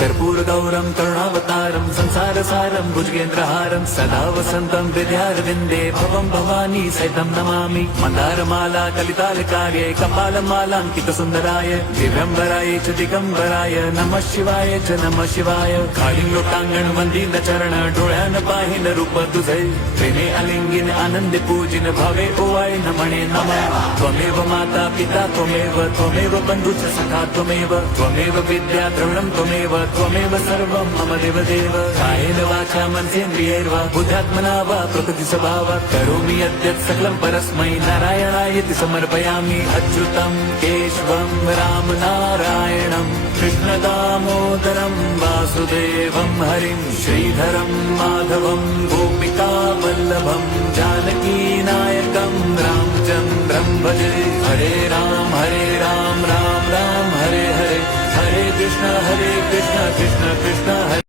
कर्पूर गौरम करुणावतारम संसार सारम भुजगेंद्रहारम सदा वसंतम हृदयारविंदे भवम भवानी सहितं नमामि मंदारमाला कलितालकार्ये कपालमालांकित सुंदराय दिव्यंबराय च दिगंबराय नमः शिवाय च नमः शिवाय कालिंग लोटांगण वंदीन चरण डोळ्यान पाहिन रूप तुझे प्रेमे अलिंगिन आनंद पूजिन भावे ओवाय नमणे नमः त्वमेव माता पिता त्वमेव बंधुच सखा त्वमेव विद्या द्रविणं त्वमेव सर्वं मम देवदेव कायेन वाचा मनसेन्द्रियैर्वा बुद्ध्यात्मना वा प्रकृति स्वभावात् करोमि यद्यत् सकलं परस्मै नारायणायति समर्पयामि अच्युतं केशवं राम नारायणं कृष्णदामोदरं वासुदेवं हरिं श्रीधरं माधवं गोपिका वल्लभं जानकी नायकं रामचन्द्रं भजे हरे राम राम राम हरे हरे हरे कृष्ण कृष्ण कृष्ण हरे